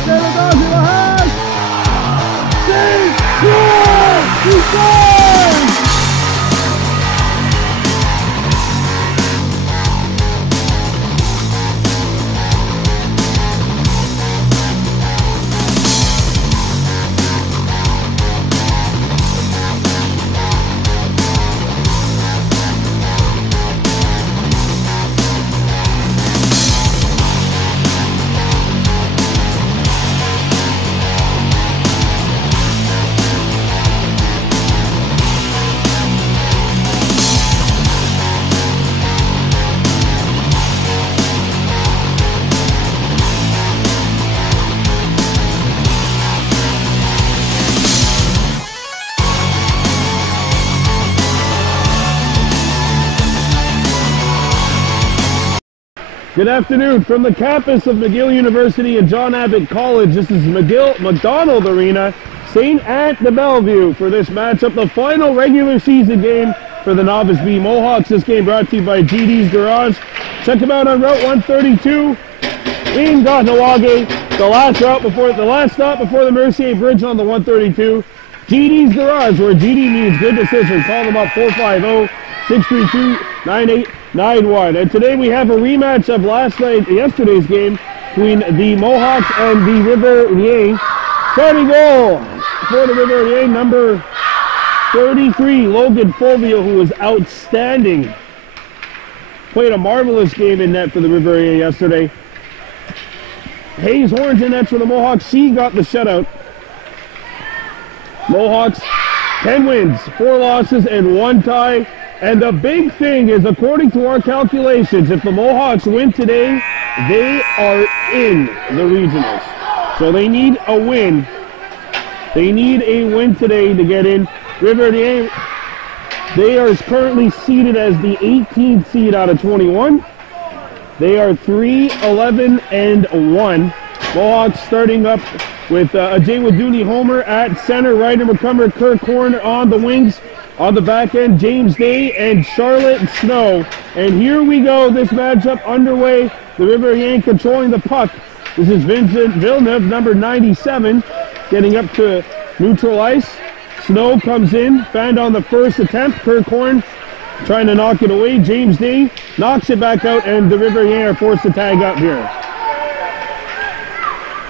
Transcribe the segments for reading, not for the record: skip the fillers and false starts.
shot, there it goes, LaHash! Save! Score! He scores! Good afternoon from the campus of McGill University and John Abbott College. This is McGill McDonald Arena, St. Anne de Bellevue for this matchup, the final regular season game for the Novice B Mohawks. This game brought to you by GD's Garage. Check them out on Route 132 in Kahnawake. The last stop before the Mercier Bridge on the 132. GD's Garage, where GD means good decisions. Call them up 450-632-9891. And today we have a rematch of yesterday's game between the Mohawks and the Riverains. Starting goal for the Riverains, number 33, Logan Fulvio, who was outstanding. Played a marvelous game in net for the Riverains yesterday. Hayes Horns in net for the Mohawks. She got the shutout. Mohawks, 10 wins, 4 losses, and 1 tie. And the big thing is, according to our calculations, if the Mohawks win today, they are in the regionals. So they need a win. They need a win today to get in. Riverains, they are currently seeded as the 18th seed out of 21. They are 3-11-1. Mohawks starting up with Ajay Waduni Homer at center, Ryder McCumber, Kirk Horn on the wings. On the back end, James Day and Charlotte Snow. And here we go, this matchup underway. The Riverains controlling the puck. This is Vincent Villeneuve, number 97, getting up to neutral ice. Snow comes in, found on the first attempt. Kirk Horn trying to knock it away. James Day knocks it back out, and the Riverains are forced to tag up here.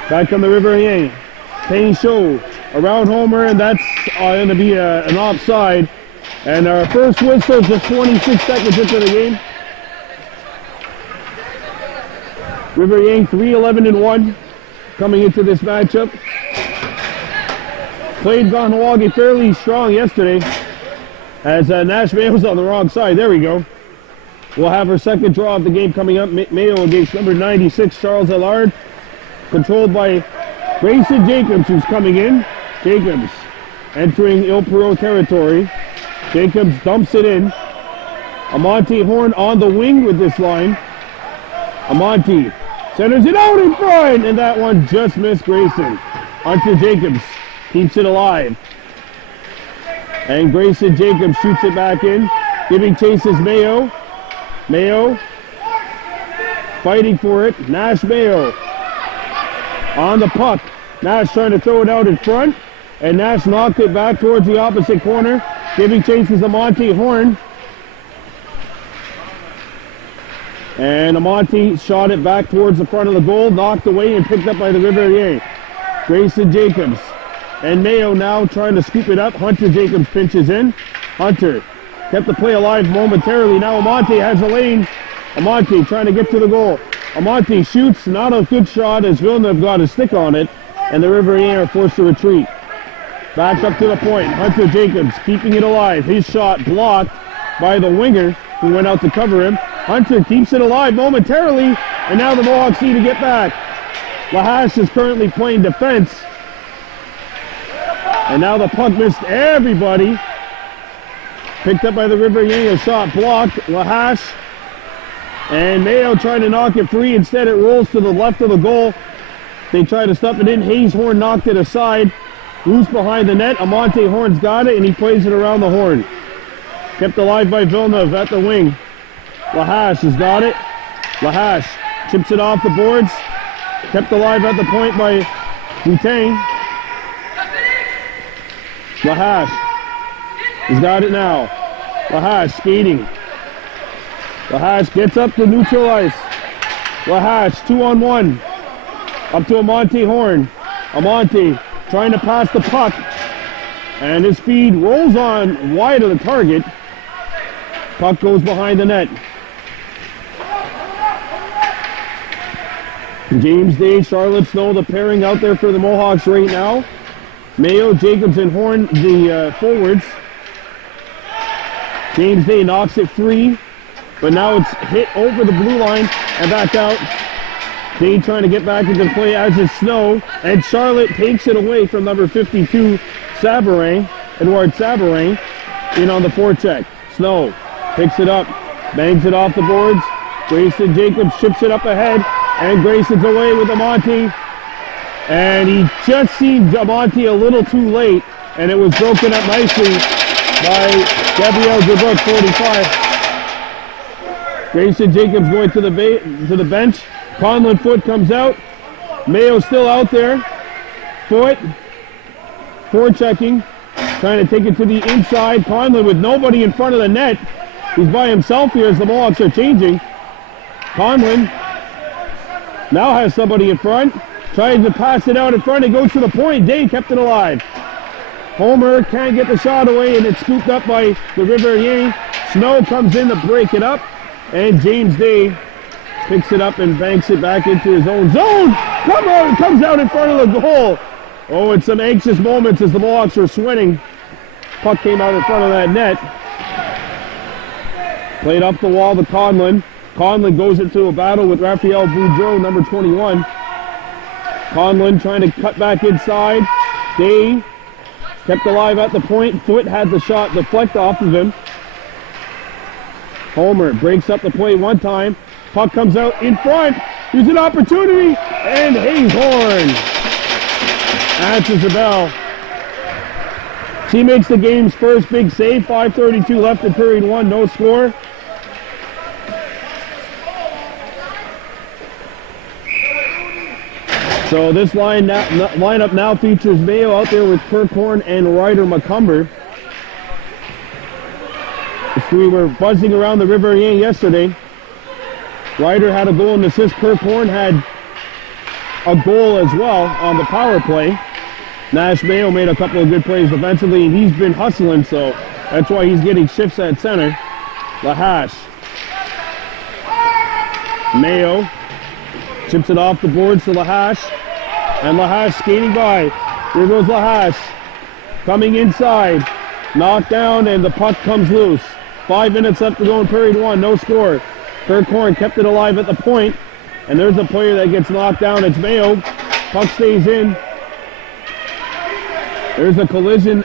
Back on the Riverains. Payne Show around Homer, and that's going to be an offside. And our first whistle just 26 seconds into the game. Riverains 3-11-1 coming into this matchup. Played Kahnawake fairly strong yesterday as Nash Mayo's on the wrong side. There we go. We'll have our second draw of the game coming up. Mayo against number 96, Charles Allard. Controlled by Grayson Jacobs, who's coming in. Jacobs entering Ile-Perrot territory. Jacobs dumps it in. Amonte Horn on the wing with this line. Amonte centers it out in front, and that one just missed Grayson. Hunter Jacobs keeps it alive. And Grayson Jacobs shoots it back in. Giving chases Mayo. Mayo fighting for it. Nash Mayo on the puck. Nash trying to throw it out in front, and Nash knocked it back towards the opposite corner. Giving chases Amonte Horn. And Amonte shot it back towards the front of the goal, knocked away and picked up by the Riverains. Grayson Jacobs and Mayo now trying to scoop it up. Hunter Jacobs pinches in. Hunter kept the play alive momentarily. Now Amonte has a lane. Amonte trying to get to the goal. Amonte shoots, not a good shot as Villeneuve got a stick on it, and the Riverains are forced to retreat. Back up to the point. Hunter Jacobs keeping it alive. His shot blocked by the winger who went out to cover him. Hunter keeps it alive momentarily, and now the Mohawks need to get back. LaHash is currently playing defense. And now the puck missed everybody. Picked up by the Riverains, a shot blocked. LaHash and Mayo trying to knock it free. Instead it rolls to the left of the goal. They try to stuff it in. Hayes Horn knocked it aside. Loose behind the net. Amonte Horn's got it, and he plays it around the horn. Kept alive by Villeneuve at the wing. LaHash has got it. LaHash chips it off the boards. Kept alive at the point by Boutin. Lahash. He's got it now. Lahash skating. Lahash gets up to neutral ice. Lahash 2-on-1. Up to Amante Horn. Amante trying to pass the puck. And his feed rolls on wide of the target. Puck goes behind the net. James Day, Charlotte Snow, the pairing out there for the Mohawks right now. Mayo, Jacobs, and Horn, the forwards. James Day knocks it free, but now it's hit over the blue line and back out. Day trying to get back into play, as is Snow, and Charlotte takes it away from number 52, Savarin, Edouard Savarin, in on the forecheck. Snow picks it up, bangs it off the boards. Grayson Jacobs ships it up ahead, and Grayson's away with Amante. And he just seen Amante a little too late, and it was broken up nicely by Gabriel Dubuc, 45. Grayson Jacobs going to the bench. Conlon Foot comes out. Mayo still out there. Foot forechecking, trying to take it to the inside. Conlon with nobody in front of the net. He's by himself here as the Mohawks are changing. Conlon now has somebody in front. Tries to pass it out in front. It goes to the point. Day kept it alive. Homer can't get the shot away, and it's scooped up by the Riverains. Snow comes in to break it up, and James Day picks it up and banks it back into his own zone. Come on, it comes out in front of the goal. Oh, it's some anxious moments as the Mohawks are sweating. Puck came out in front of that net. Played up the wall to Conlon. Conlon goes into a battle with Raphael Boudreau, number 21. Conlon trying to cut back inside. Day kept alive at the point. Foot had the shot deflect off of him. Homer breaks up the play one time. Puck comes out in front. Here's an opportunity. And Hayes Horn answers the bell. She makes the game's first big save. 5:32 left in period one. No score. So this lineup now features Mayo out there with Kirkhorn and Ryder McCumber. If we were buzzing around the Riverains yesterday, Ryder had a goal and assist. Kirkhorn had a goal as well on the power play. Nash Mayo made a couple of good plays defensively, and he's been hustling, so that's why he's getting shifts at center. Lahash. Mayo chips it off the boards to Lahash. And Lahash skating by. Here goes Lahash. Coming inside. Knocked down, and the puck comes loose. 5 minutes left to go in period one. No score. Kirkhorn kept it alive at the point. And there's a player that gets knocked down. It's Mayo. Puck stays in. There's a collision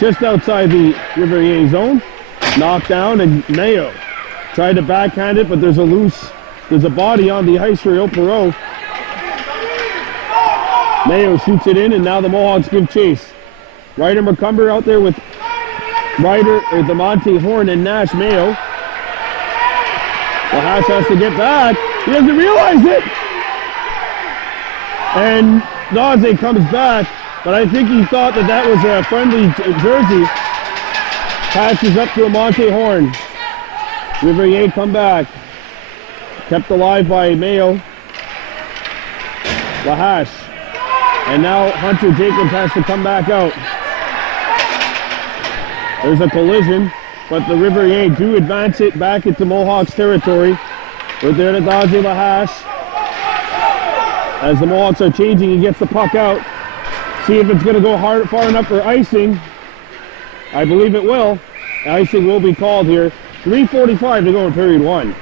just outside the Riverains zone. Knocked down, and Mayo tried to backhand it, but there's a body on the ice for Ile-Perrot. Mayo shoots it in, and now the Mohawks give chase. Ryder McCumber out there with Amante Horn and Nash Mayo. Lahash has to get back. He doesn't realize it. And Naze comes back, but I think he thought that was a friendly jersey. Passes up to Amante Horn. Riverains come back. Kept alive by Mayo. Lahash. And now Hunter Jacobs has to come back out. There's a collision, but the Riverains do advance it back into Mohawks territory. We're there to Dazi Lahash. As the Mohawks are changing, he gets the puck out. See if it's going to go far enough for icing. I believe it will. Icing will be called here. 3:45 to go in period one.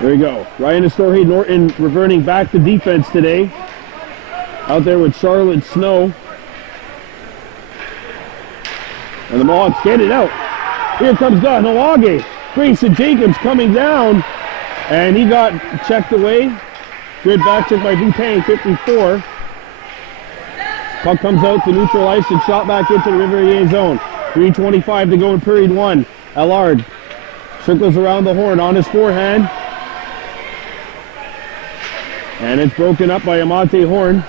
There you go. Ryan Astorhe Norton reverting back to defense today. Out there with Charlotte Snow. And the Mohawks get it out. Here comes Kahnawake. Grayson Jacobs coming down. And he got checked away. Good back check by Boutin, 54. Puck comes out to neutral ice and shot back into the Riverains zone. 3:25 to go in period one. Allard circles around the horn on his forehand. And it's broken up by Amante Horn.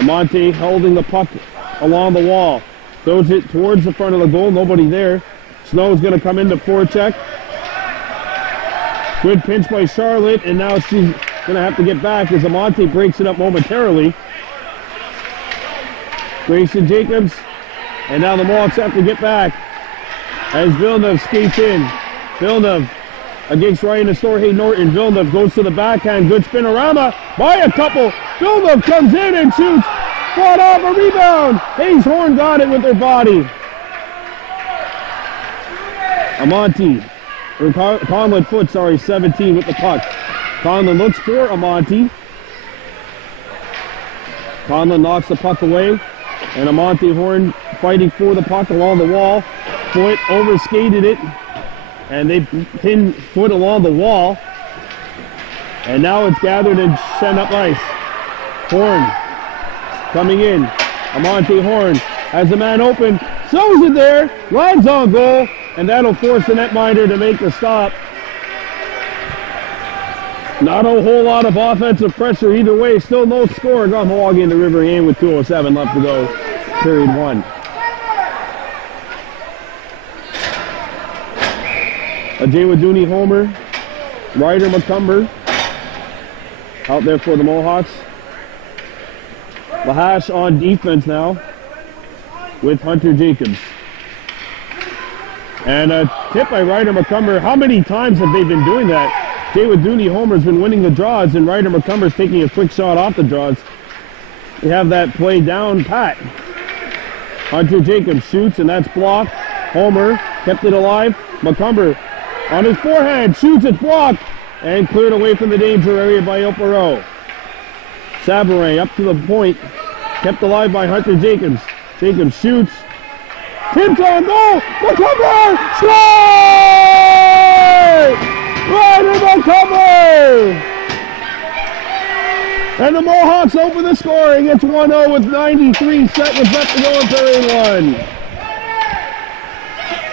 Amante holding the puck along the wall. Throws it towards the front of the goal. Nobody there. Snow's going to come into forecheck. Good pinch by Charlotte, and now she's going to have to get back as Amante breaks it up momentarily. Grayson Jacobs, and now the Mohawks have to get back as Villeneuve skates in. Villeneuve against Ryan Astorhe Norton. Villeneuve goes to the backhand. Good spinorama by a couple. Villeneuve comes in and shoots. Fought off a rebound. Hayes Horn got it with their body. Amante, or Conlon Foot, 17 with the puck. Conlon looks for Amante. Conlon knocks the puck away. And Amante Horn fighting for the puck along the wall. Foot overskated it. And they pinned Foot along the wall. And now it's gathered and sent up ice. Horn coming in. Amante Horn has the man open. Throws it there. Lands on goal. And that'll force the netminder to make the stop. Not a whole lot of offensive pressure either way. Still no score. Kahnawake in the Riverains with 2:07 left to go. Period 1. A Jawaduni homer. Ryder McCumber out there for the Mohawks. Lahash on defense now with Hunter Jacobs. And a tip by Ryder McCumber. How many times have they been doing that? Jawaduni Homer's been winning the draws, and Ryder McCumber's taking a quick shot off the draws. They have that play down pat. Hunter Jacobs shoots, and that's blocked. Homer kept it alive. McCumber on his forehand, shoots, it's blocked, and cleared away from the danger area by Ile-Perrot. Savarin up to the point, kept alive by Hunter Jacobs. Jacobs shoots, tipped on goal, McCumber, score! Ryder McCumber! And the Mohawks open the scoring. It's 1-0 with 93 seconds left to go in period 1.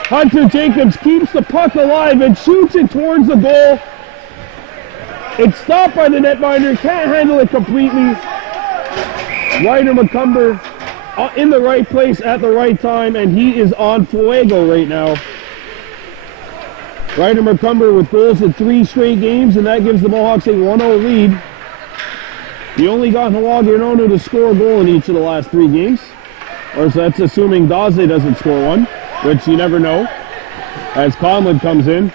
Hunter Jacobs keeps the puck alive and shoots it towards the goal. It's stopped by the netminder, can't handle it completely. Ryder McCumber in the right place at the right time, and he is on fuego right now. Ryder McCumber with goals in 3 straight games, and that gives the Mohawks a 1-0 lead. The only Kahnawake owner to score a goal in each of the last 3 games. Or so that's assuming Daze doesn't score one, which you never know. As Conlon comes in.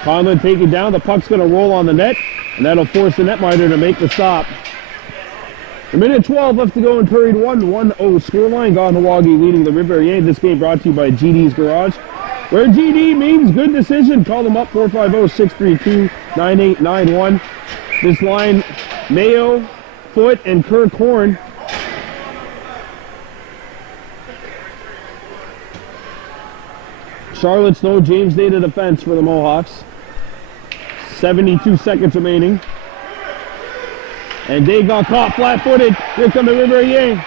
Conlon taking down, the puck's going to roll on the net, and that'll force the netminder to make the stop. A minute 12 left to go in period 1, 1-0 scoreline. Kahnawake leading the Riverains. This game brought to you by GD's Garage, where GD means good decision. Call them up, 450-632-9891. This line, Mayo, Foot, and Kirk Horn. Charlotte Snow, James Day to defense for the Mohawks. 72 seconds remaining. And Day got caught flat-footed. Here come the Riverains.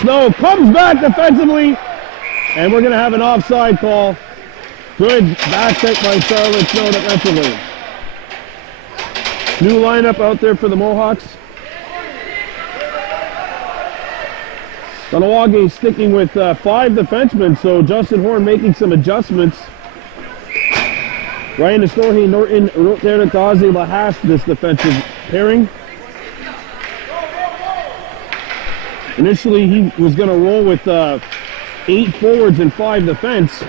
Snow comes back defensively. And we're going to have an offside call. Good back check by Charlotte Snow defensively. New lineup out there for the Mohawks. Kahnawake sticking with 5 defensemen, so Justin Horn making some adjustments. Ryan Astorhe, Norton, Rotera, Daze, Lahash, this defensive pairing. Initially, he was going to roll with 8 forwards and 5 defense.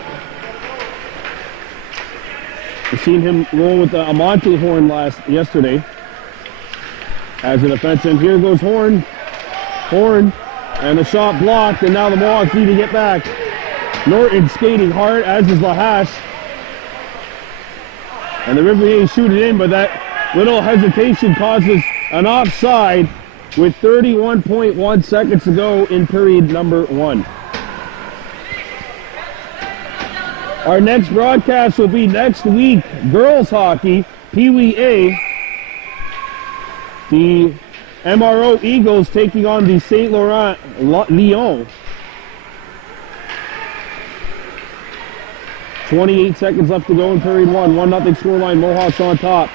I've seen him roll with Amante Horn yesterday as a defenseman. Here goes Horn. Horn, and the shot blocked, and now the Mohawks need to get back. Norton skating hard, as is Lahash. And the Riverains shoot it in, but that little hesitation causes an offside with 31.1 seconds to go in period number 1. Our next broadcast will be next week. Girls hockey, Pee Wee A. The MRO Eagles taking on the St. Laurent Lions. 28 seconds left to go in period 1. 1-0 scoreline. Mohawks on top.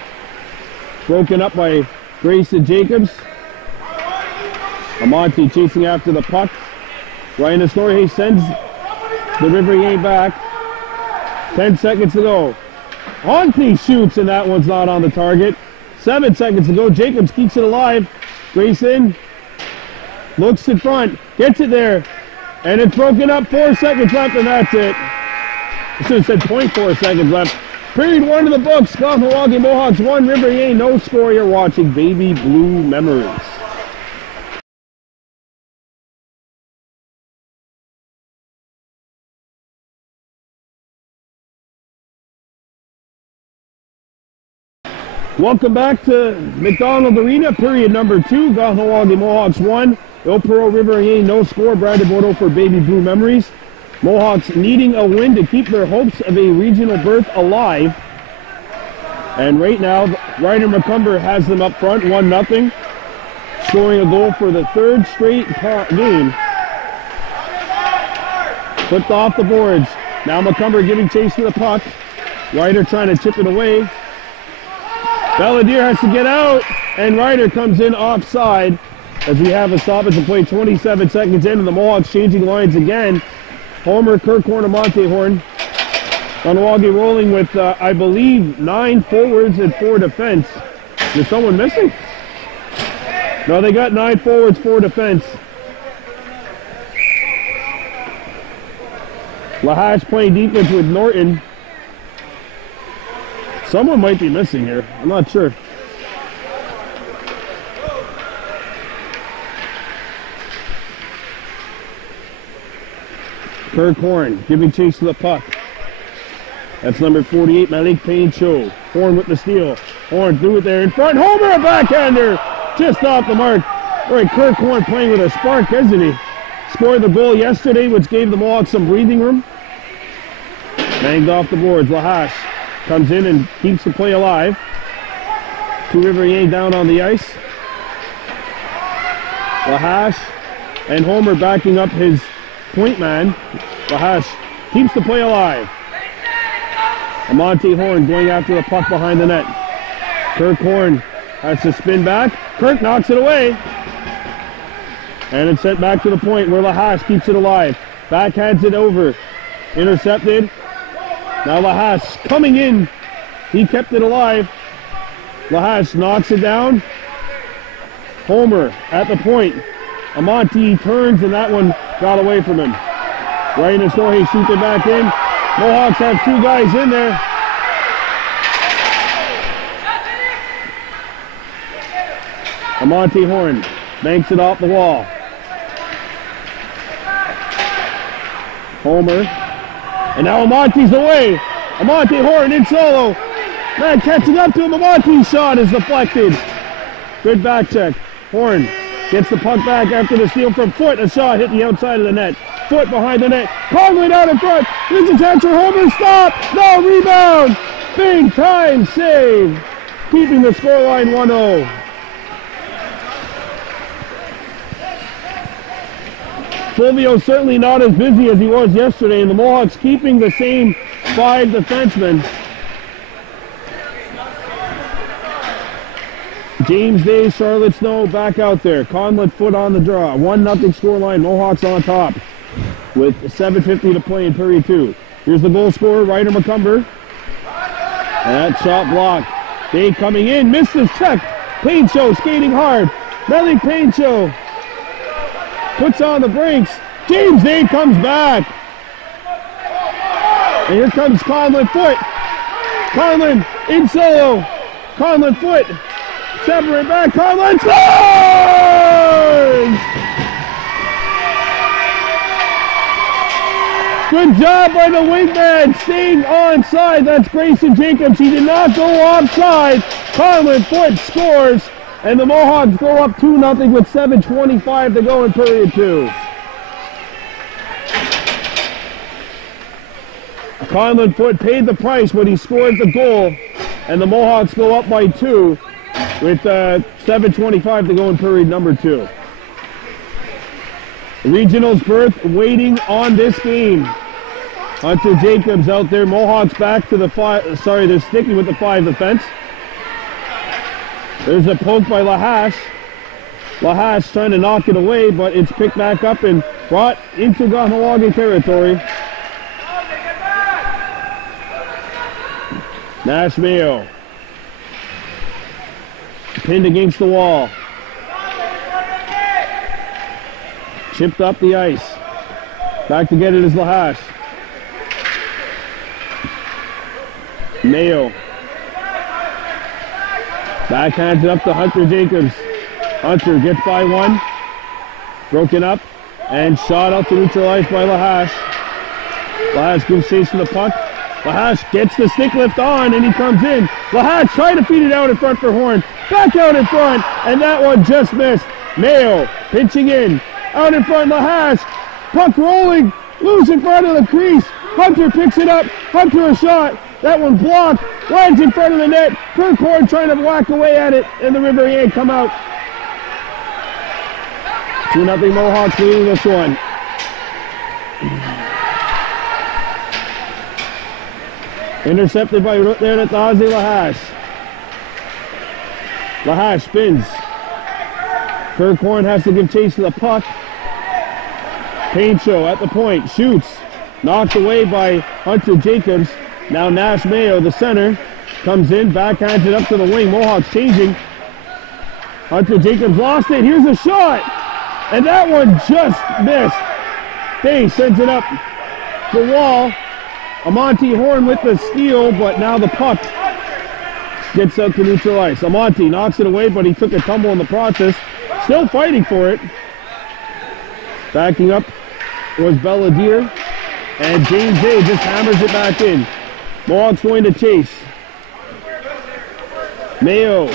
Broken up by Grayson Jacobs. Amonte chasing after the puck. Ryan Estorje sends the Riverains back. 10 seconds to go. Amonte shoots, and that one's not on the target. 7 seconds to go. Jacobs keeps it alive. Grayson looks in front, gets it there, and it's broken up. 4 seconds left, and that's it. I should have said 0.4 seconds left. Period 1 of the books. Kahnawake Mohawks 1, Riverains no score. You're watching Baby Blue Memories. Welcome back to McDonald Arena, period number 2. Kahnawake Mohawks 1, Ile-Perrot Riverains no score. Brandon Bordeaux for Baby Blue Memories. Mohawks needing a win to keep their hopes of a regional berth alive. And right now, Ryder McCumber has them up front, 1-0, scoring a goal for the 3rd straight game. Flipped off the boards. Now McCumber giving chase to the puck. Ryder trying to chip it away. Belladier has to get out, and Ryder comes in offside as we have a stoppage of play 27 seconds in, and the Mohawks changing lines again. Homer, Kirkhorn, and Montehorn. Kahnawake rolling with, I believe, 9 forwards and 4 defense. Is someone missing? No, they got 9 forwards, 4 defense. Lahash playing defense with Norton. Someone might be missing here. I'm not sure. Kirkhorn giving chase to the puck. That's number 48, Malik Payne-Cho. Horn with the steal. Horn threw it there in front. Homer, a backhander! Just off the mark. All right, Kirkhorn playing with a spark, isn't he? Scored the goal yesterday, which gave the Mohawks some breathing room. Banged off the boards. Lahash comes in and keeps the play alive. 2 Riverains down on the ice. Lahash and Homer backing up his point man. Lahash keeps the play alive. Montehorn going after the puck behind the net. Kirkhorn has to spin back. Kirk knocks it away. And it's sent back to the point where Lahash keeps it alive. Backhands it over. Intercepted. Now Lahash coming in. He kept it alive. Lahash knocks it down. Homer at the point. Amonte turns, and that one got away from him. Ryan Estorje shoots it back in. Mohawks have 2 guys in there. Montehorn banks it off the wall. Homer. And now Amonte's away. Montehorn in solo. Man catching up to him. Amonte's shot is deflected. Good back check. Horn gets the puck back after the steal from Foot. A shot hit the outside of the net. Foot behind the net. Conley out in front. Here's a chance for Homer. Stop. No, rebound. Big time save. Keeping the scoreline 1-0. Fulvio certainly not as busy as he was yesterday, and the Mohawks keeping the same 5 defensemen. James Day, Charlotte Snow back out there. Conlett Foot on the draw. 1-0 scoreline. Mohawks on top with 7:50 to play in period 2. Here's the goal scorer, Ryder McCumber. And that shot blocked. Day coming in, missed his check. Payne-Cho skating hard. Malik Payne-Cho puts on the brakes. James Day comes back. And here comes Conlon Foot. Conlon in solo. Conlon Foot. Separate back. Conlon scores! Good job by the wingman, staying onside. That's Grayson Jacobs. He did not go offside. Conlon Foot scores. And the Mohawks go up 2-0 with 7:25 to go in period 2. Conlon Foot paid the price when he scored the goal. And the Mohawks go up by 2 with 7:25 to go in period number 2. Regionals berth waiting on this game. Hunter Jacobs out there. Mohawks back to the 5. Sorry, they're sticking with the 5 defense. There's a poke by Lahash. LaHash trying to knock it away, but it's picked back up and brought into Kahnawake territory. Nash Mayo. Pinned against the wall. Chipped up the ice. Back to get it is LaHash. Mayo. Backhands it up to Hunter Jacobs. Hunter gets by one. Broken up. And shot out to neutralize by LaHash. LaHash gives chase to the puck. LaHash gets the stick lift on and he comes in. LaHash trying to feed it out in front for Horn. Back out in front. And that one just missed. Mayo pitching in. Out in front, LaHash. Puck rolling. Loose in front of the crease. Hunter picks it up. Hunter a shot. That one blocked. Lands in front of the net. Horn trying to whack away at it. And the Riverains come out. 2-0 Mohawks leading this one. Intercepted by LaHash. LaHash spins. Horn has to give chase to the puck. Paincho at the point, shoots. Knocked away by Hunter Jacobs. Now Nash Mayo, the center, comes in, backhands it up to the wing. Mohawks changing. Hunter Jacobs lost it. Here's a shot. And that one just missed. Day sends it up the wall. Amonte Horn with the steal, but now the puck gets out to neutral ice. Amonte knocks it away, but he took a tumble in the process. Still fighting for it. Backing up was Belladier. And James Day just hammers it back in. Mohawks going to chase. Mayo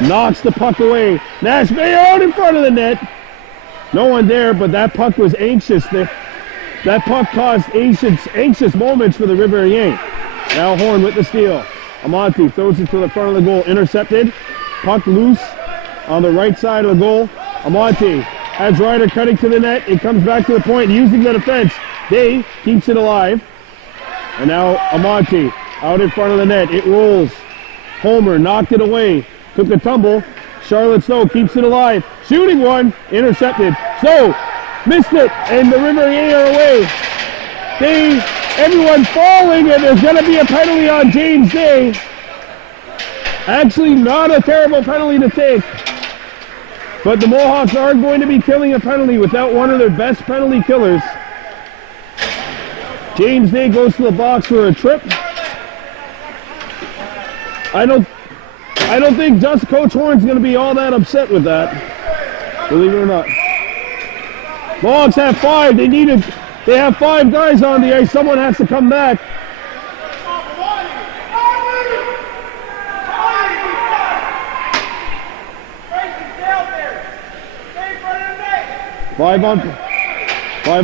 knocks the puck away. Nash Mayo out in front of the net. No one there, but that puck was anxious. That puck caused anxious moments for the Riverains. Now Horn with the steal. Amonte throws it to the front of the goal. Intercepted. Puck loose on the right side of the goal. Amonte has Ryder cutting to the net. It comes back to the point using the defense. Day keeps it alive. And now Amonte out in front of the net. It rolls. Homer knocked it away. Took a tumble. Charlotte Snow keeps it alive. Shooting one. Intercepted. So missed it. And the Riverains are away. Everyone falling, and there's going to be a penalty on James Day. Actually, not a terrible penalty to take. But the Mohawks are going to be killing a penalty without one of their best penalty killers. James Day goes to the box for a trip. I don't think just Coach Horn's going to be all that upset with that. Believe it or not. Mohawks have 5. They have 5 guys on the ice. Someone has to come back. Five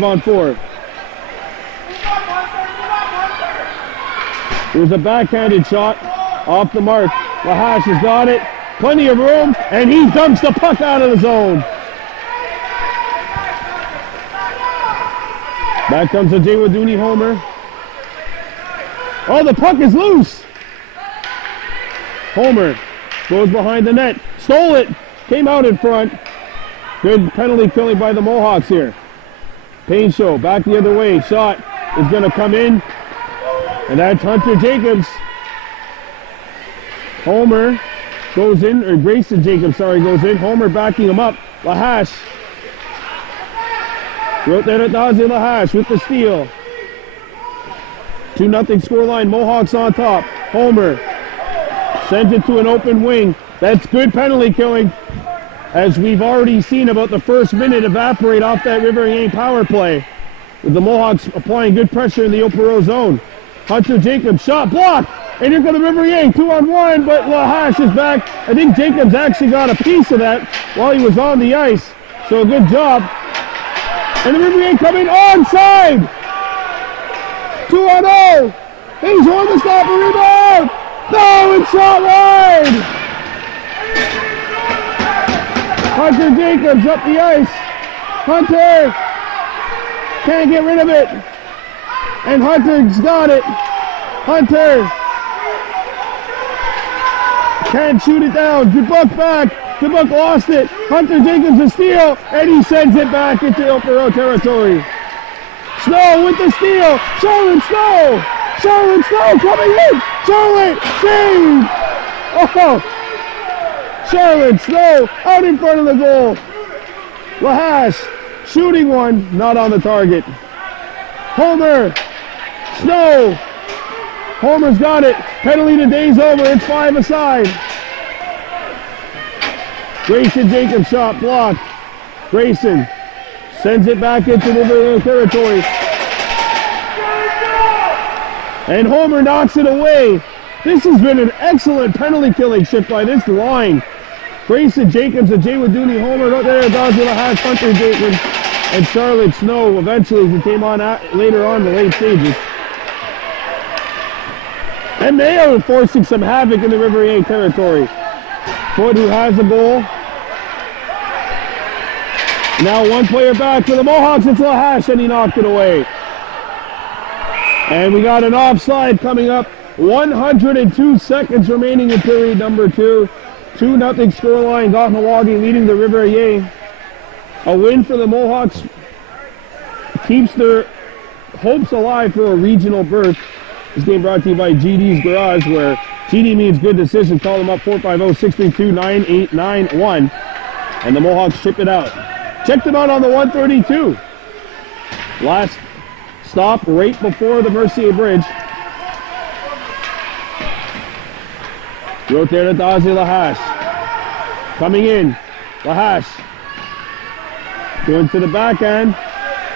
on 4. There's a backhanded shot off the mark. LaHash has got it. Plenty of room, and he dumps the puck out of the zone. Back comes the Jaywaduni Homer. Oh, the puck is loose. Homer goes behind the net. Stole it. Came out in front. Good penalty killing by the Mohawks here. Paincho back the other way. Shot is going to come in. And that's Hunter Jacobs. Homer goes in, or Grayson Jacobs, sorry, goes in. Homer backing him up. LaHash. Wrote that at LaHash with the steal. 2-0 scoreline. Mohawks on top. Homer sends it to an open wing. That's good penalty killing. As we've already seen about the first minute evaporate off that Riverains power play. With the Mohawks applying good pressure in the Ile-Perrot zone. Hunter Jacobs, shot blocked. And here comes the Riverains, 2-on-1, but LaHash is back. I think Jacobs actually got a piece of that while he was on the ice. So a good job. And the Riverains coming onside. 2-on-0. He's on the stop and rebound. No, it's shot wide. Hunter Jacobs up the ice. Hunter can't get rid of it. And Hunter's got it. Hunter Can't shoot it down. Dubuque back. Dubuque lost it. Hunter Jacobs a steal, and he sends it back into Ile-Perrot territory. Snow with the steal. Charlotte Snow. Charlotte Snow coming in. Charlotte save. Oh. Charlotte Snow out in front of the goal. Lahash shooting one, not on the target. Homer. Snow. Homer's got it. Penalty to day's over. It's 5 aside. Grayson Jacobs shot blocked. Grayson sends it back into Riverains territory. And Homer knocks it away. This has been an excellent penalty killing shift by this line. Grayson Jacobs and Jay Wadooney Homer out there. Dodgela has Hunter Jacobs and Charlotte Snow eventually, who came on later on the late stages. And Mayo forcing some havoc in the Riverains territory. Foote, who has the goal. Now one player back for the Mohawks. It's Lahash, and he knocked it away. And we got an offside coming up. 102 seconds remaining in period number 2. 2-0 scoreline. Kahnawake leading the Riverains. A win for the Mohawks keeps their hopes alive for a regional berth. This game brought to you by GD's Garage, where GD means good decision. Call them up 450-632-9891. And the Mohawks ship it out. Check them out on the 132. Last stop right before the Mercier Bridge. Wrote there to Dazi Lahash. Coming in. Lahash. Going to the backhand.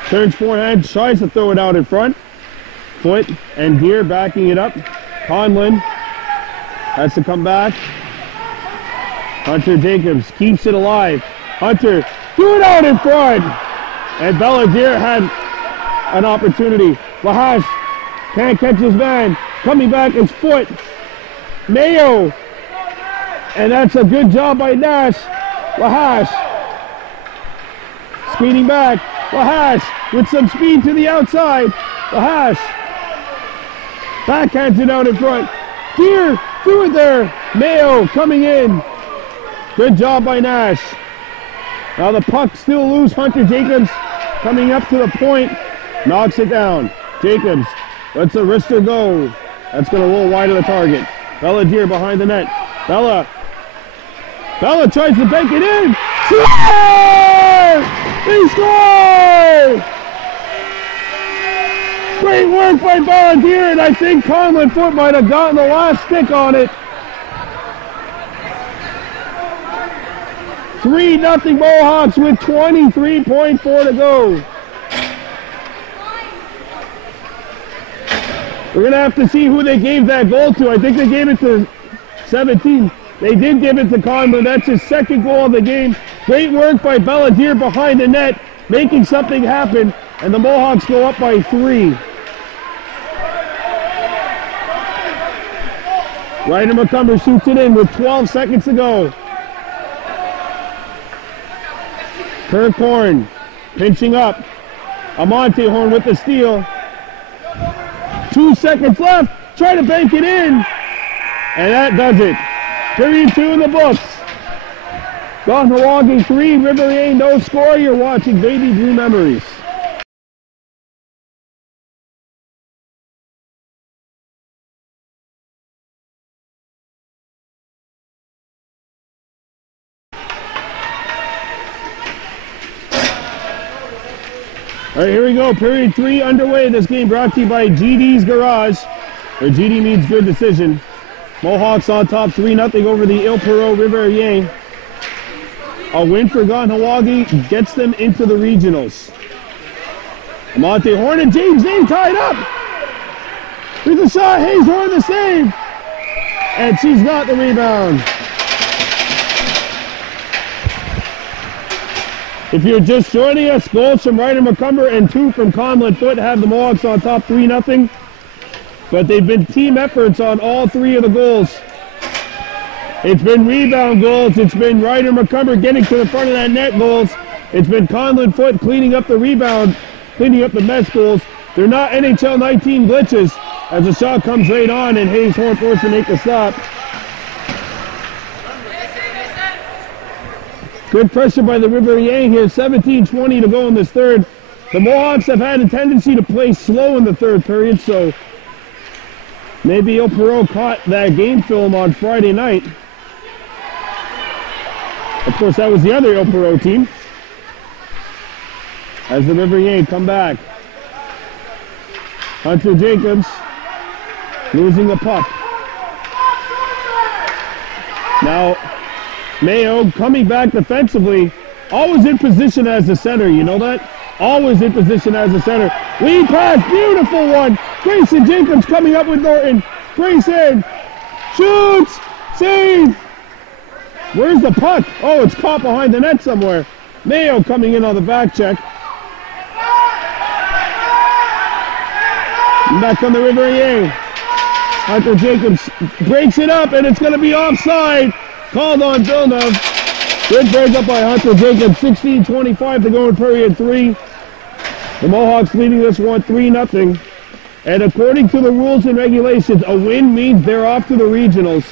Turns forehand. Tries to throw it out in front. Foote and Deere backing it up. Conlon has to come back. Hunter Jacobs keeps it alive. Hunter threw it out in front. And Deere had an opportunity. Lahash can't catch his man. Coming back is Foote. Mayo. And that's a good job by Nash. Lahash. Speeding back. Lahash with some speed to the outside. Lahash. Backhands it out in front. Deere threw it there. Mayo coming in. Good job by Nash. Now the puck still loose. Hunter Jacobs coming up to the point. Knocks it down. Jacobs lets the wrister go. That's going to roll wide of the target. Deere behind the net. Bella tries to bank it in. Score! He scored! Great work by Deere, and I think Conlon Foote might have gotten the last stick on it. 3-0 Mohawks with 23.4 to go. We're going to have to see who they gave that goal to. I think they gave it to 17. They did give it to Conlon. That's his second goal of the game. Great work by Deere behind the net, making something happen, and the Mohawks go up by 3. Ryder McCumber shoots it in with 12 seconds to go. Kirk Horn pinching up. Amante Horn with the steal. 2 seconds left. Try to bank it in. And that does it. Period 2 in the books. Kahnawake 3, Riverains no score. You're watching Baby Blue Memories. All right, here we go. Period 3 underway. This game brought to you by GD's Garage, where GD means good decision. Mohawks on top 3-0 over the Ile-Perrot Riverains. A win for Kahnawake gets them into the regionals. Amante Horn and James Zane tied up. There's a shot. Hayes Horn the save. And she's got the rebound. If you're just joining us, goals from Ryder McCumber and 2 from Conlon Foote have the Mohawks on top 3-0. But they've been team efforts on all 3 of the goals. It's been rebound goals. It's been Ryder McCumber getting to the front of that net goals. It's been Conlon Foote cleaning up the rebound, cleaning up the mess goals. They're not NHL 19 glitches as the shot comes right on and Hayes Horn forced to make the stop. Good pressure by the Riverains here. 17:20 to go in this third. The Mohawks have had a tendency to play slow in the third period, so maybe Ile-Perrot caught that game film on Friday night. Of course, that was the other Ile-Perrot team. As the Riverains come back. Hunter Jacobs losing the puck. Now, Mayo coming back defensively, always in position as a center, you know that? Always in position as a center. Lead pass, beautiful one. Grayson Jacobs coming up with Norton. Grayson shoots, save. Where's the puck? Oh, it's caught behind the net somewhere. Mayo coming in on the back check. Back on the Riverains. Hunter Jacobs breaks it up, and it's going to be offside. Called on Villeneuve. Good break up by Hunter Jacobs. 16:25 to go in period 3. The Mohawks leading this one 3-0. And according to the rules and regulations, a win means they're off to the regionals.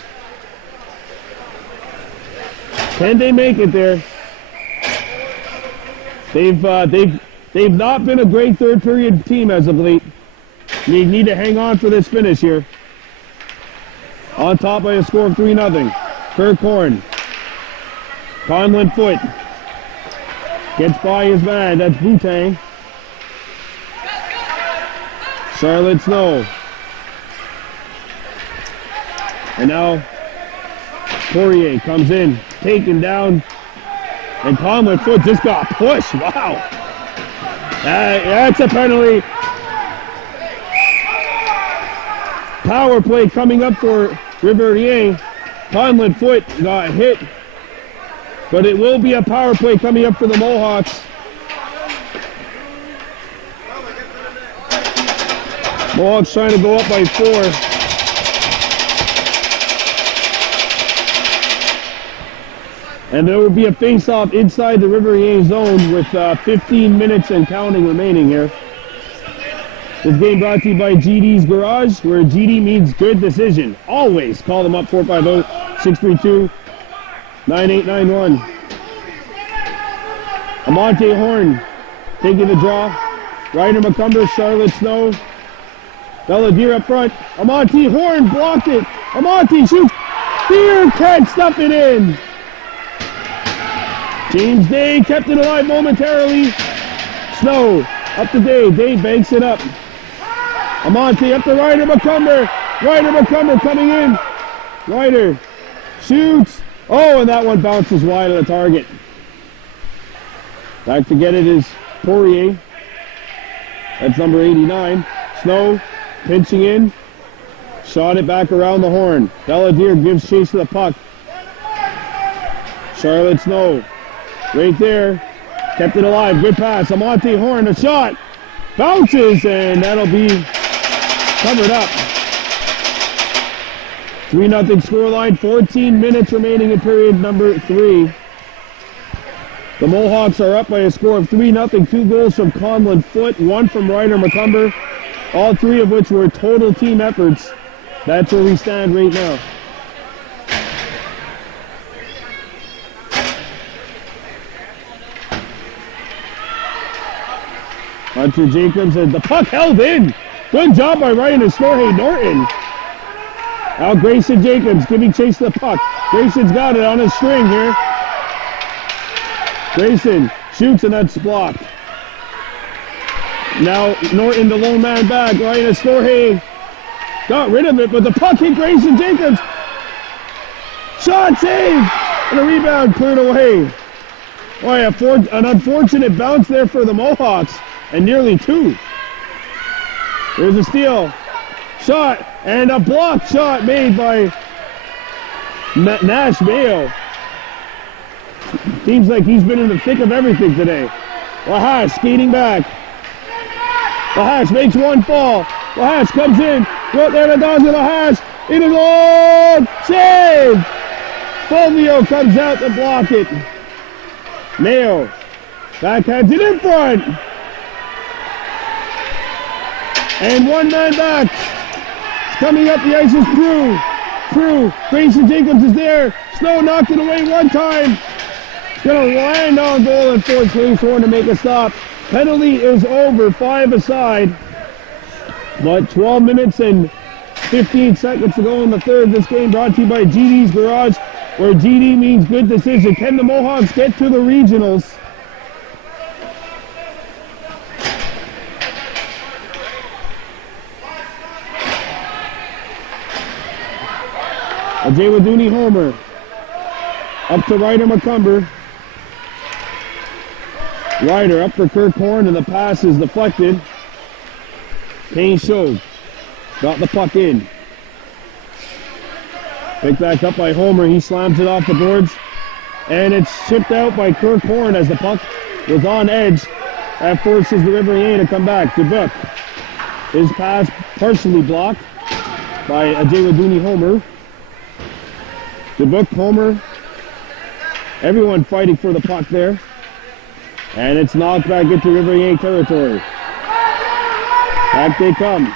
Can they make it there? They've not been a great third period team as of late. They need to hang on for this finish here. On top by a score of 3-0. Kirk Horn. Conlon Foot. Gets by his man. That's Boutang. Charlotte Snow. And now Poirier comes in. Taken down. And Conlon Foot just got pushed. Wow. That's a penalty. Power play coming up for Riverains. Conlon Foot got hit, but it will be a power play coming up for the Mohawks. Mohawks trying to go up by 4. And there will be a face-off inside the Riverains zone with 15 minutes and counting remaining here. This game brought to you by GD's Garage, where GD means good decision. Always call them up 450-632-9891. Amante Horn taking the draw. Ryder McCumber, Charlotte Snow. Belladere up front. Amante Horn blocked it. Amante shoots. Deer can't stuff it in. James Day kept it alive momentarily. Snow up to Day. Day banks it up. Amante up to Ryder McCumber. Ryder McCumber coming in. Ryder shoots. Oh, and that one bounces wide of the target. Back to get it is Poirier. That's number 89. Snow pinching in. Shot it back around the horn. Belladere gives chase to the puck. Charlotte Snow right there. Kept it alive. Good pass. Amante Horn, a shot. Bounces, and that'll be covered up. 3-0 scoreline. 14 minutes remaining in period number 3. The Mohawks are up by a score of 3-0. 2 goals from Conlon Foot, 1 from Ryder McCumber. All 3 of which were total team efforts. That's where we stand right now. Hunter Jacobs and the puck held in. Good job by Ryan and Snorhay Norton. Now Grayson Jacobs giving chase to the puck. Grayson's got it on his string here. Grayson shoots and that's blocked. Now Norton, the lone man back. Ryan and Snorhay got rid of it, but the puck hit Grayson Jacobs. Shot saved and a rebound cleared away. Boy, an unfortunate bounce there for the Mohawks. And nearly 2. There's a steal. Shot and a block shot made by Nash Mayo. Seems like he's been in the thick of everything today. Lahash skating back. Lahash makes one fall. Lahash comes in. Right there to Lahash. In his own save. Fulvio comes out to block it. Mayo backhands it in front. And 1 man back. Coming up the ice is Crew. Grayson Jacobs is there. Snow knocked it away one time. It's going to land on goal and force Hayes Horn to make a stop. Penalty is over, 5 aside. But 12 minutes and 15 seconds to go in the third. This game brought to you by GD's Garage, where GD means good decision. Can the Mohawks get to the regionals? A Jaywaduni homer. Up to Ryder McCumber. Ryder up for Kirk Horn, and the pass is deflected. Payne Shove got the puck in. Picked back up by Homer. He slams it off the boards. And it's chipped out by Kirk Horn as the puck was on edge. That forces the Riverains to come back. Dubuc. His pass partially blocked by a Jaywaduni homer. Dubuc, Homer. Everyone fighting for the puck there. And it's knocked back into Riverains territory. Back they come.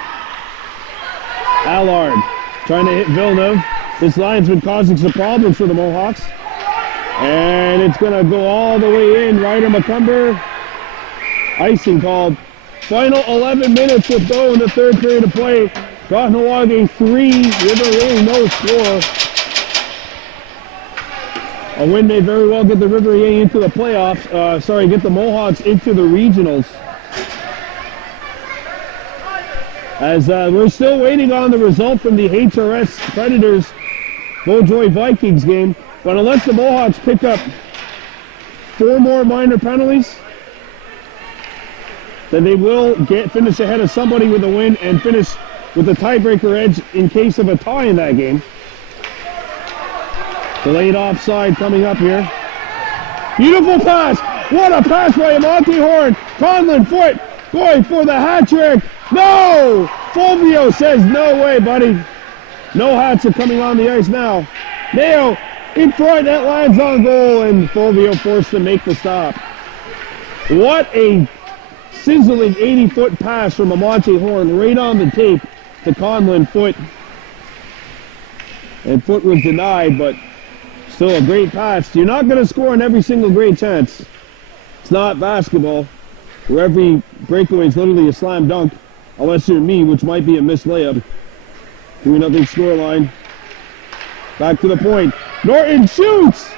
Allard trying to hit Villeneuve. This line's been causing some problems for the Mohawks. And it's going to go all the way in. Ryder McCumber. Icing called. Final 11 minutes to go in the third period of play. Kahnawake 3, Riverains no score. A win may very well get the Riverains into the playoffs. Get the Mohawks into the regionals. As we're still waiting on the result from the HRS Predators Beaujoy Vikings game. But unless the Mohawks pick up 4 more minor penalties, then they will finish ahead of somebody with a win and finish with the tiebreaker edge in case of a tie in that game. Delayed offside coming up here. Beautiful pass. What a pass by Monty Horn. Conlon foot going for the hat trick. No! Fulvio says no way, buddy. No hats are coming on the ice now. Mayo in front, that lands on goal, and Fulvio forced to make the stop. What a sizzling 80-foot pass from Monty Horn right on the tape to Conlon Foot. And Foot was denied, but still a great pass. You're not going to score on every single great chance. It's not basketball, where every breakaway is literally a slam dunk, unless you're me, which might be a missed layup. 2-0 scoreline. Back to the point. Norton shoots!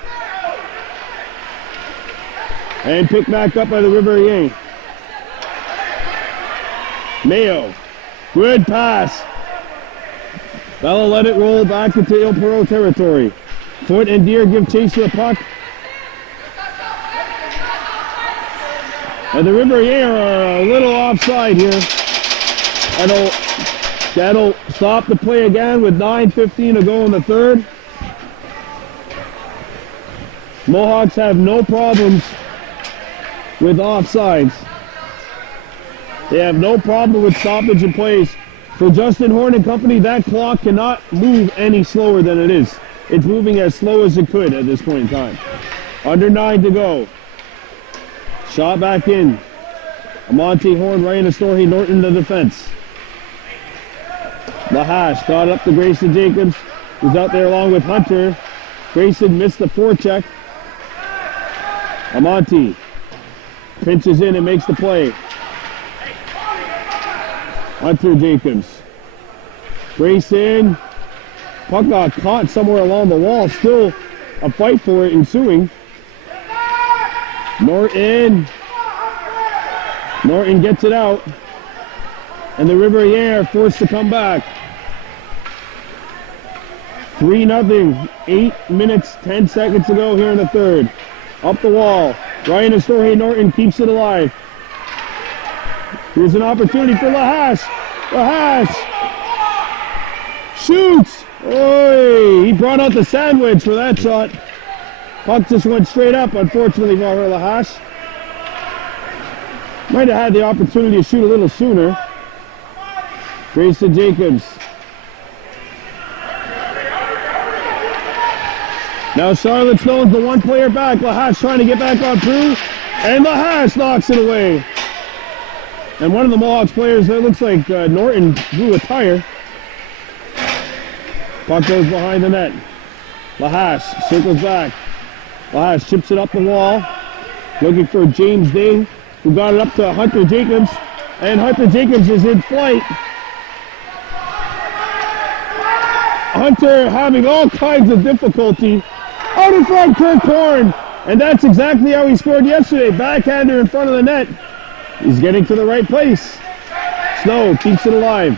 And picked back up by the Riverains. Mayo. Good pass. Bella let it roll back into Il-Perrot territory. Foot and Deere give chase to the puck. And the Riverains are a little offside here. That'll stop the play again with 9:15 to go in the third. Mohawks have no problems with offsides. They have no problem with stoppage and plays. For Justin Horn and company, that clock cannot move any slower than it is. It's moving as slow as it could at this point in time. Under 9 to go. Shot back in. Monty Horn right in the story. Norton the defense. Lahash got up to Grayson Jacobs, who's out there along with Hunter. Grayson missed the forecheck. Amonte pinches in and makes the play. Hunter Jacobs. Grayson. Puck got caught somewhere along the wall. Still a fight for it ensuing. Norton. Norton gets it out. And the Riverains are forced to come back. 3-0. 8 minutes, 10 seconds to go here in the third. Up the wall. Ryan Astorhe Norton keeps it alive. Here's an opportunity for Lahash. Lahash shoots. Oy, he brought out the sandwich for that shot. Puck just went straight up, unfortunately, for Lahash. Might have had the opportunity to shoot a little sooner. Grayson Jacobs. Now Charlotte Stone's the one player back. Lahash trying to get back on Prue. And Lahash knocks it away. And one of the Mohawks players, it looks like Norton, blew a tire. Puck goes behind the net. Lahash circles back. Lahash chips it up the wall. Looking for James Day, who got it up to Hunter Jacobs. And Hunter Jacobs is in flight. Hunter having all kinds of difficulty. Out in front, Kirk Horn. And that's exactly how he scored yesterday. Backhander in front of the net. He's getting to the right place. Snow keeps it alive.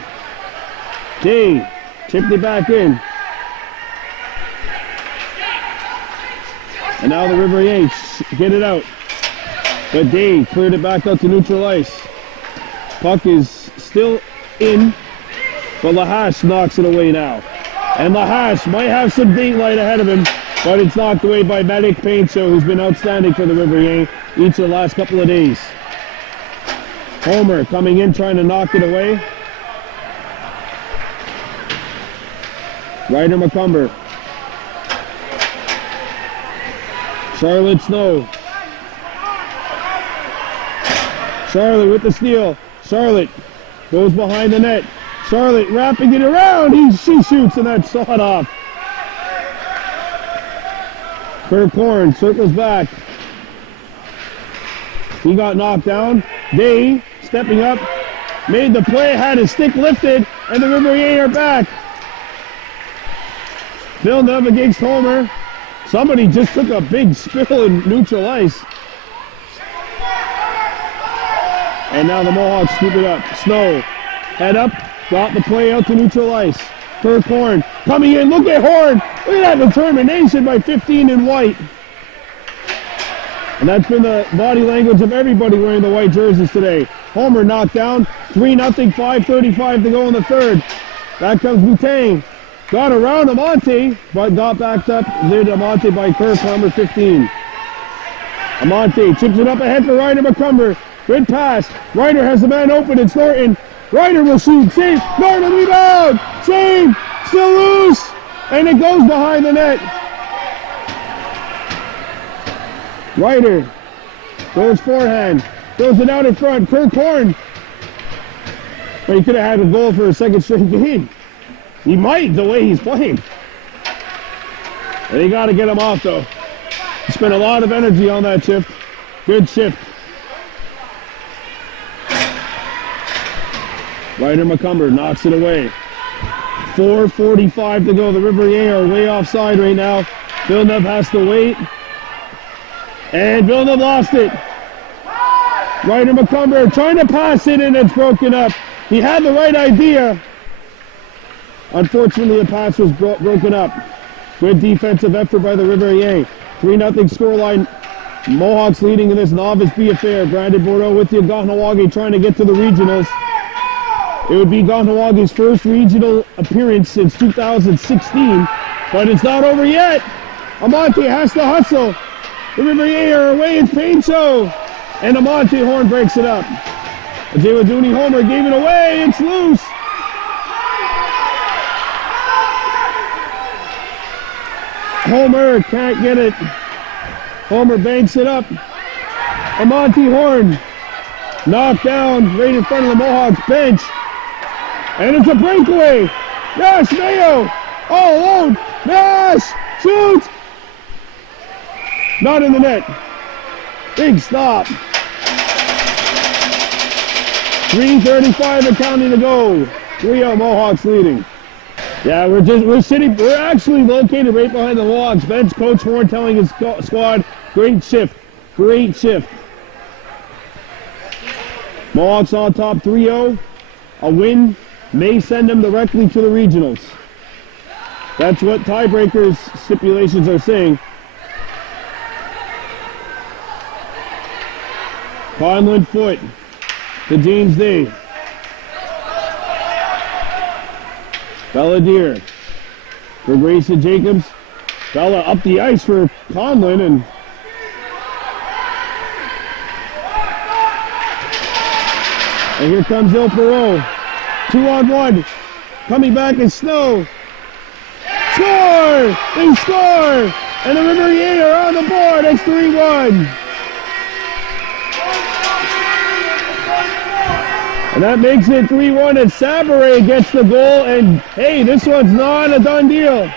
Day chipped it back in. And now the Riverains get it out. But Day cleared it back out to neutral ice. Puck is still in, but Lahash knocks it away now. And Lahash might have some daylight ahead of him, but it's knocked away by Medic Paincho, who's been outstanding for the Riverains each of the last couple of days. Homer coming in, trying to knock it away. Ryder McCumber. Charlotte Snow. Charlotte with the steal. Charlotte goes behind the net. Charlotte wrapping it around. She shoots and that's shot off. Kirk Horn circles back. He got knocked down. Day stepping up, made the play, had his stick lifted, and the Riverains are back. Villeneuve against Homer. Somebody just took a big spill in neutral ice. And now the Mohawks scoop it up. Snow, head up, got the play out to neutral ice. Kirk Horn coming in. Look at Horn. Look at that determination by 15 in white. And that's been the body language of everybody wearing the white jerseys today. Homer knocked down. 3-0, 5:35 to go in the third. Back comes Boutin. Got around Amante, but got backed up. Did Amante by Kirk, number 15. Amante chips it up ahead for Ryder McCumber. Good pass. Ryder has the man open. It's Norton. Ryder will shoot. Save. Norton rebound. Save. Still loose. And it goes behind the net. Ryder goes forehand. Throws it out in front. Kirk Horn. But he could have had a goal for a second straight game. He might, the way he's playing. And they got to get him off, though. He spent a lot of energy on that shift. Good shift. Ryder McCumber knocks it away. 4:45 to go. The Riverains are way offside right now. Villeneuve has to wait. And Villeneuve lost it. Ryder McCumber trying to pass it and it's broken up. He had the right idea. Unfortunately, the pass was broken up. Good defensive effort by the Riverains. 3-0 scoreline. Mohawks leading in this Novice B affair. Brandon Bordeaux with you. Kahnawake trying to get to the regionals. It would be Kahnawake's first regional appearance since 2016, but it's not over yet. Amante has to hustle. The Riverains are away in Paincho, and Amante Horn breaks it up. Ajewaduni Homer gave it away. It's loose. Homer can't get it. Homer banks it up. Amante Horn knocked down right in front of the Mohawks bench. And it's a breakaway. Nash Mayo all alone. Nash shoots. Not in the net. Big stop. 3:35 and counting to go. 3-0 Mohawks leading. Yeah, we're actually located right behind the Mohawks bench. Coach Horn telling his squad, great shift. Great shift. Mohawks on top 3-0. A win may send them directly to the regionals. That's what tiebreakers stipulations are saying. Conlon Foot to James Day. Belladier for Grayson Jacobs. Bella up the ice for Conlon and here comes Ile-Perrot. 2-on-1. Coming back is Snow. Score! They score! And the Riverains are on the board. It's 3-1. And that makes it 3-1 as Sabare gets the goal. And hey, this one's not a done deal.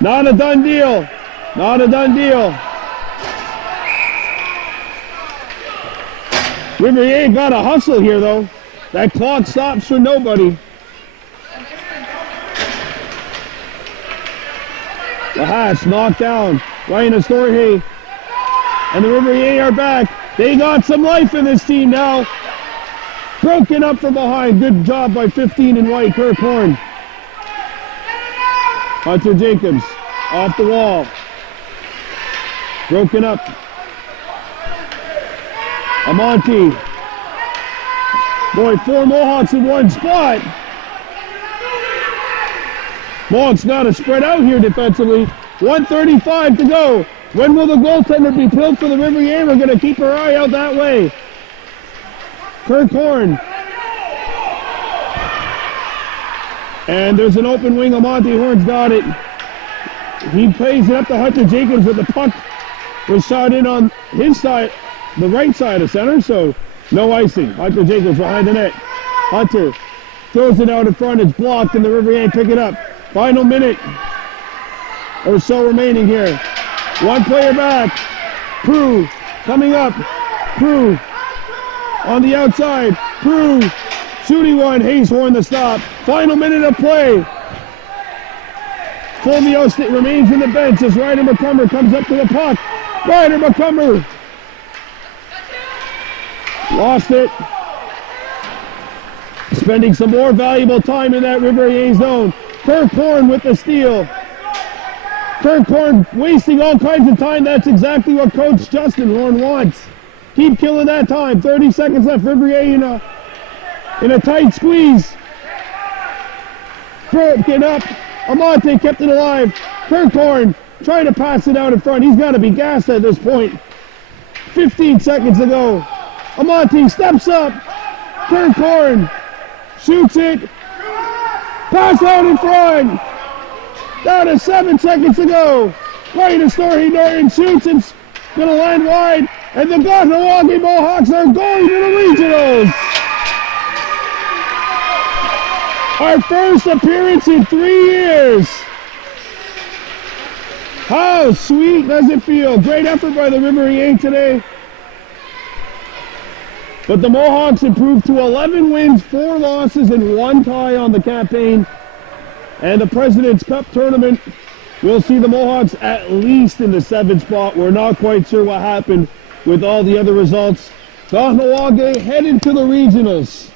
Not a done deal. Not a done deal. Riverains got a hustle here, though. That clock stops for nobody. The Haas knocked down. Ryan Astorhe and the Riverains are back. They got some life in this team now. Broken up from behind. Good job by 15 in white, Kirk Horn. Hunter Jacobs off the wall. Broken up. Amonte. Boy, 4 Mohawks in one spot. Mohawks got to spread out here defensively. 1:35 to go. When will the goaltender be killed for the Riverains? We're going to keep our eye out that way. Kirk Horn. And there's an open wing. Amonte Horn's got it. He plays it up to Hunter Jacobs, but the puck was shot in on his side, the right side of center, so no icing. Hunter Jacobs behind the net. Hunter throws it out in front. It's blocked, and the Riverains pick it up. Final minute or so remaining here. One player back. Prue coming up. Prue on the outside. Prue shooting one. Hayes Horn the stop. Final minute of play. Fulvio remains in the bench as Ryder McCumber comes up to the puck. Ryder McCumber lost it. Spending some more valuable time in that Riverains zone. Kirk Horn with the steal. Kirk Horn wasting all kinds of time. That's exactly what Coach Justin Horn wants. Keep killing that time. 30 seconds left. Riverains in a tight squeeze. Broken up. Amonte kept it alive. Kirk Horn trying to pass it out in front. He's got to be gassed at this point. 15 seconds to go. Amonte steps up. Kirk Horn shoots it. Pass out in front. Down to 7 seconds to go. Right to Story Norton shoots and going to land wide. And the Kahnawake Mohawks are going to the regionals. Our first appearance in 3 years. How sweet does it feel? Great effort by the Riverains today. But the Mohawks improved to 11 wins, 4 losses, and 1 tie on the campaign. And the President's Cup tournament will see the Mohawks at least in the 7th spot. We're not quite sure what happened with all the other results. Kahnawake headed to the regionals.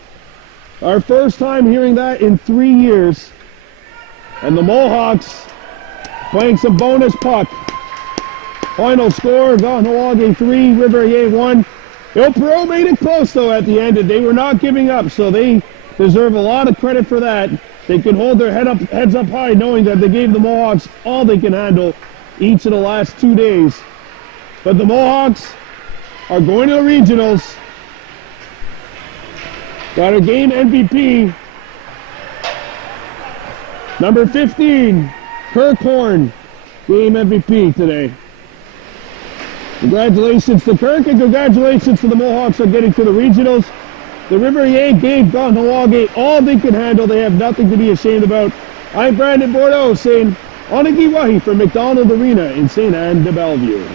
Our first time hearing that in 3 years. And the Mohawks playing some bonus puck. Final score, Kahnawake 3, Riverains 1. Ile-Perrot made it close though at the end, and they were not giving up, so they deserve a lot of credit for that. They can hold their heads up high knowing that they gave the Mohawks all they can handle each of the last 2 days. But the Mohawks are going to the regionals. Got our game MVP, number 15, Kirk Horn, game MVP today. Congratulations to Kirk and congratulations to the Mohawks on getting to the regionals. The Riverains gave Kahnawake all they can handle. They have nothing to be ashamed about. I'm Brandon Bordeaux saying, Onigi Wahi from McDonald Arena in St. Anne de Bellevue.